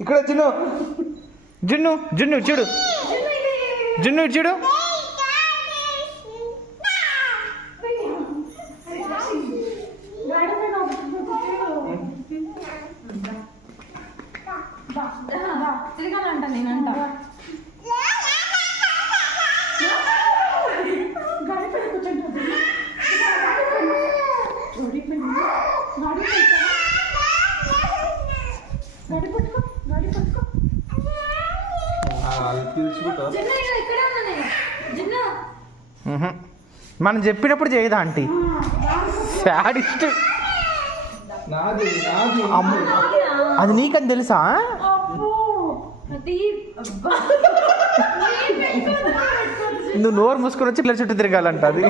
ఇక్కడ జున్ను జున్ను జున్ను చూడు జున్ను చూడు తిరగాలంట నేనంట మనం చెప్పినప్పుడు చేయదా ఆంటీ సాడిస్ట్ అది నీకని తెలుసా నువ్వు నోరు మూసుకొని వచ్చి ఇట్లా చుట్టూ తిరగాలంట అది